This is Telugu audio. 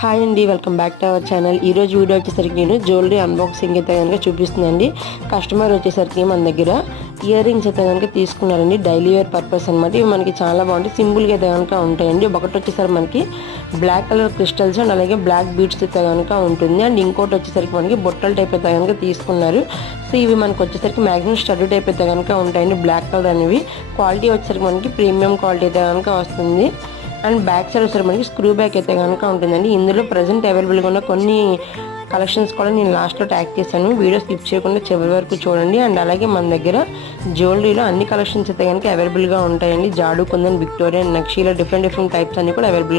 హాయ్ అండి, welcome back to our channel. ఈరోజు వీడియో వచ్చేసరికి నేను జ్యువెలరీ అన్బాక్సింగ్ అయితే కనుక చూపిస్తుందండి. కస్టమర్ వచ్చేసరికి మన దగ్గర ఇయర్ రింగ్స్ అయితే కనుక తీసుకున్నారండి. డైలీ వేర్ పర్పస్ అనమాట. ఇవి మనకి చాలా బాగుంటాయి, సింపుల్గా అయితే కనుక ఉంటాయండి. ఒకటి వచ్చేసరికి మనకి బ్లాక్ కలర్ క్రిస్టల్స్ అండ్ అలాగే బ్లాక్ బీడ్స్ అయితే కనుక ఉంటుంది. అండ్ ఇంకోటి వచ్చేసరికి మనకి బొట్టల టైప్ అయితే కనుక తీసుకున్నారు. సో ఇవి మనకు వచ్చేసరికి మ్యాక్సిమం స్టడ్ టైప్ అయితే కనుక ఉంటాయండి. బ్లాక్ కలర్ అనేవి క్వాలిటీ వచ్చేసరికి మనకి ప్రీమియం క్వాలిటీ అయితే కనుక వస్తుంది. అండ్ బ్యాక్ సైడ్ వచ్చేసరికి మనకి స్క్రూ బ్యాక్ అయితే కనుక ఉంటుందండి. ఇందులో ప్రజెంట్ అవైలబుల్గా ఉన్న కొన్ని కలెక్షన్స్ కూడా నేను లాస్ట్లో ట్యాగ్ చేశాను. వీడియో స్కిప్ చేయకుండా చివరి వరకు చూడండి. అండ్ అలాగే మన దగ్గర జ్యువెలరీలో అన్ని కలెక్షన్స్ అయితే కనుక అవైలబుల్గా ఉంటాయండి. జాడు, కుందన్, విక్టోరియా, నక్షీలో డిఫరెంట్ టైప్స్ అన్ని కూడా అవైలబుల్